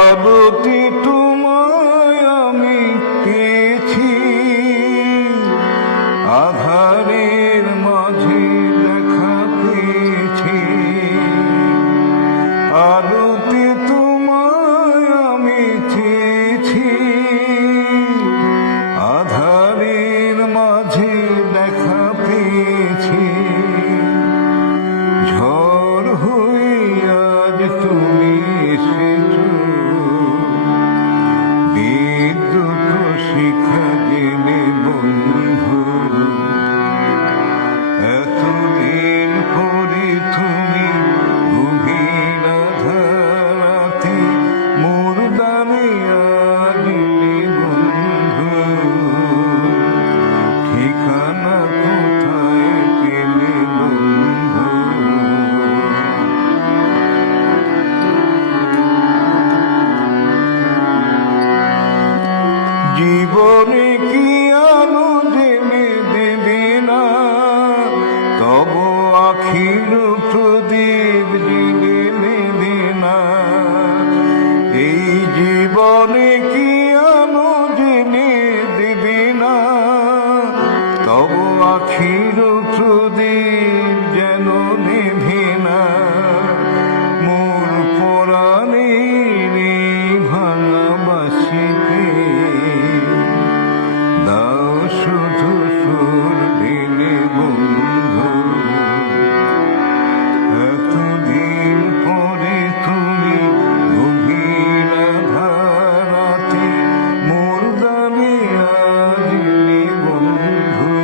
আদতি তোমায় আমি পেয়েছি, আধারের মাঝে দেখা পেয়েছি। আদতি তোমায় আমি চেয়েছি, আধারের মাঝে দেখা পেয়েছি। ঝড় হয়ে আজ তুমি এসেছো, বিদ্যুৎ শিখা গেলে বন্ধু। এতদিন পরে তুমি গভীর আধারাতে মোর দাঁড়িয়া দিলে বন্ধু, ঠিকানা কোথায় পেলে বন্ধু। জীবনে কি আলো জেনে দেবে না, তব আখির প্রদীপ জিলে নেবে না। এই জীবনে কি আলো জেনে দেবে না, তব আখির প্রদীপ যেন নেভে না। মোর পরাণের এই ভাঙা বাঁশিতে দাও শুধু সুর দিলে বন্ধু। এতদিন পরে তুমি গভীর আধারাতে মোর দাঁড়িয়া দিলে বন্ধু,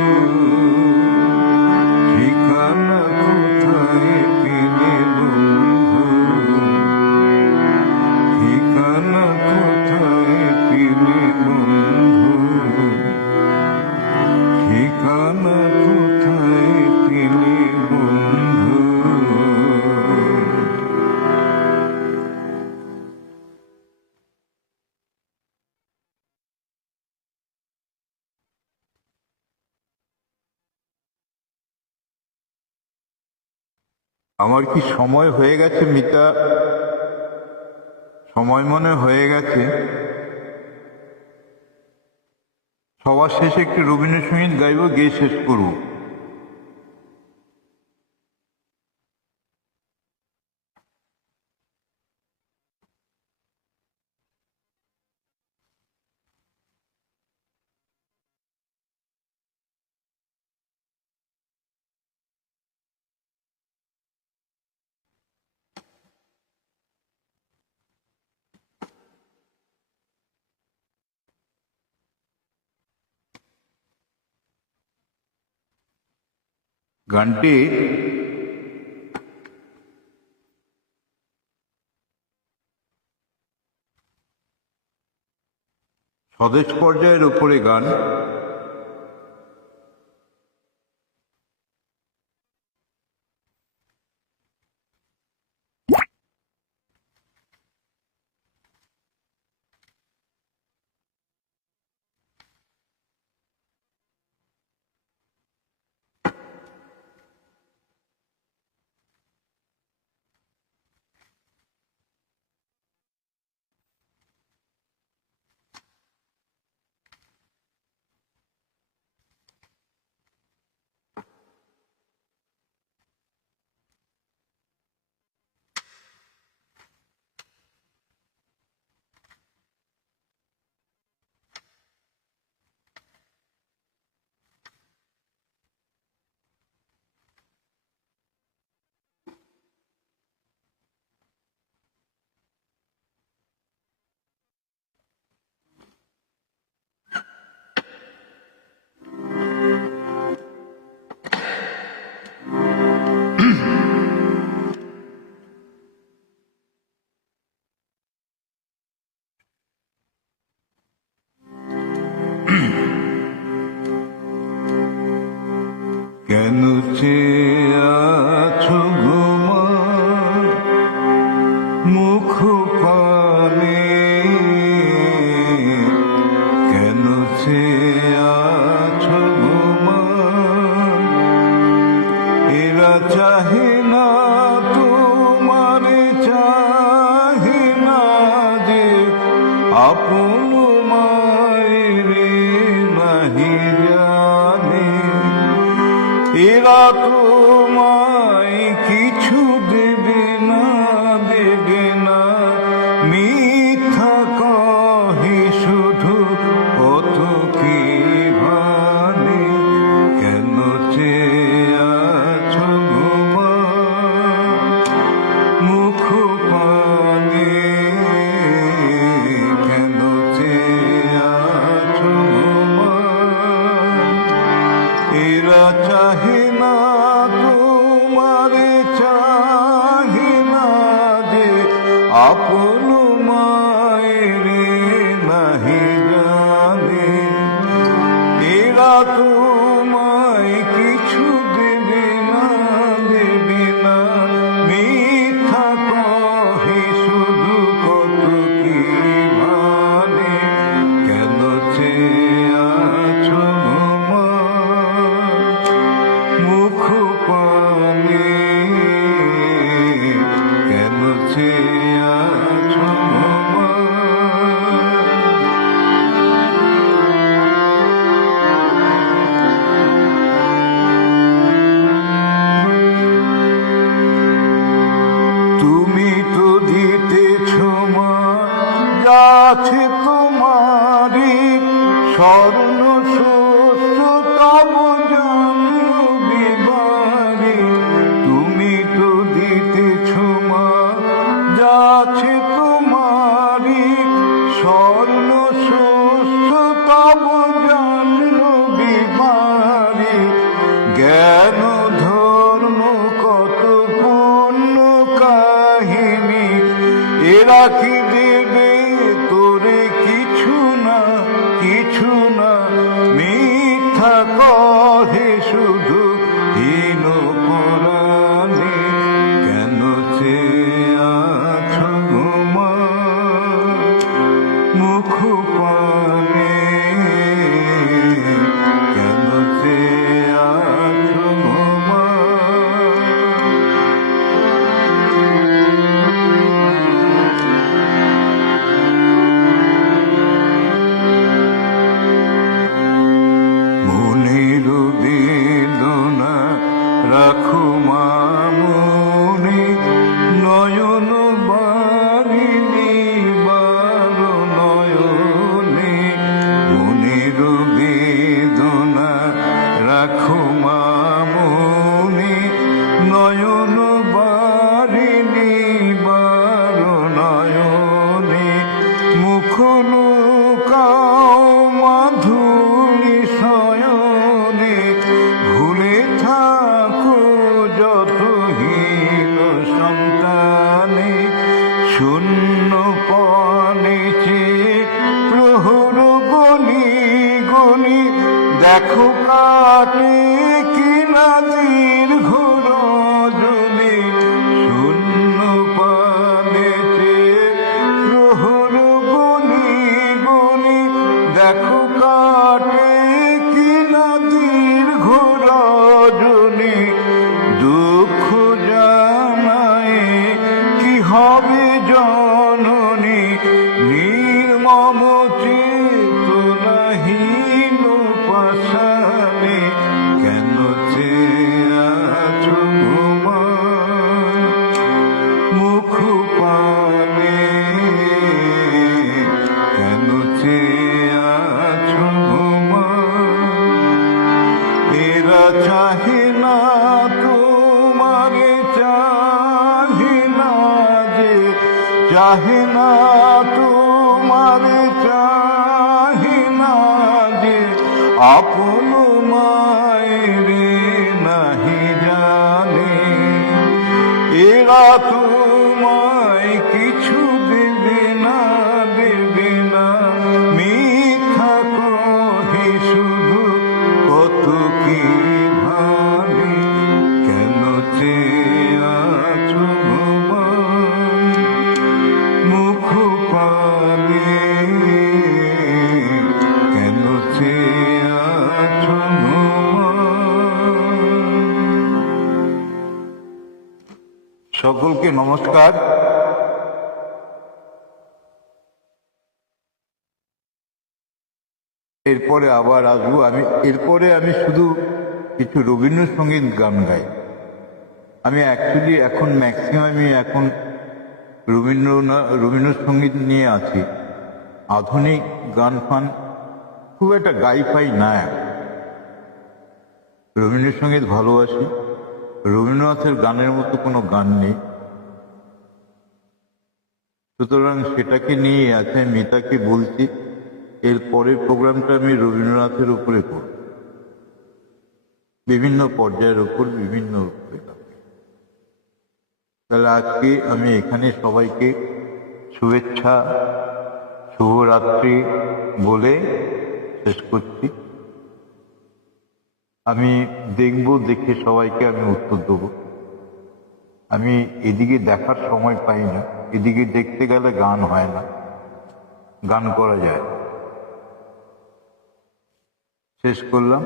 আমার কি সময় হয়ে গেছে মিতা? সময় মনে হয়ে গেছে। সবার শেষে একটি রবীন্দ্রসঙ্গীত গাইব, গেয়ে শেষ করব। গানটি স্বদেশ পর্যায়ের উপরে গান। কেন চেয়ে আছো গো মা মুখ পানে, কেন চেয়ে আছো গো মা, এরা চাহে না তোমার, চাহে না যে আপন মায়ের নাহি জানে, এরা তোমায় কিছু দেবে না, দেবে না, মিথ্যা কহে শুধু কত কি ভানে, কেন চেয়ে আছো গো মা মুখ পানে, কেন চেয়ে আছো গো মা, এরা চাহে না তোমার, চাহে না যে আপন মায়ের নাহি জানে, এরা তোমায় কিছু দেবে না, দেবে না, মিথ্যা কহে শুধু কত কি ভানে, কেন চেয়ে আছো গো মা মুখ পানে, কেন চেয়ে আছো গো মা। তুমি তো দিতেছ মা যা আছে তোমারই, স্বর্ণ শস্য তব জানবি বাড়ি, তুমি তো দিতেছ মা যা আছে তোমারই, স্বর্ণ শস্য তব জানবি বাড়ি, জ্ঞান ধর্ম কত পূর্ণ কাহিনী, এরা কি দেবে তোরে কিছু না, কিছু না, মিথ্যা কহে শুধু হীন পরাণে, কেন চেয়ে আছো গো মা মুখ পানে, কেন চেয়ে আছো গো মা। চাহে না তোমার চাহে না যে আপন মায়ের নাহি জানে এরা তোমায় কিছু দেবে না দেবে না মিথ্যা কহে শুধু কত কি ভাবে কেন চেয়ে আছো মুখ পানে কেন চেয়ে আছো সকলকে নমস্কার। এরপরে আবার আসবো এরপরে আমি শুধু কিছু রবীন্দ্রসঙ্গীত গান গাই। আমি অ্যাকচুয়ালি এখন ম্যাক্সিমামই এখন রবীন্দ্রসঙ্গীত নিয়ে আছি। আধুনিক গান ফান খুব একটা গাই ফাই না। রবীন্দ্রসঙ্গীত ভালোবাসি। রবীন্দ্রনাথের গানের মতো কোনো গান নেই, সুতরাং সেটাকে নিয়ে আছে। মিতাকে বলছি এর পরের প্রোগ্রামটা আমি রবীন্দ্রনাথের উপরে করব, বিভিন্ন পর্যায়ের উপর বিভিন্ন উপরে। তাহলে আজকে আমি এখানে সবাইকে শুভেচ্ছা শুভরাত্রি বলে শেষ করছি। আমি দেখে সবাইকে আমি উত্তর দেব। আমি এদিকে দেখার সময় পাই না, এদিকে দেখতে গেলে গান হয় না, গান করা যায়। শেষ করলাম।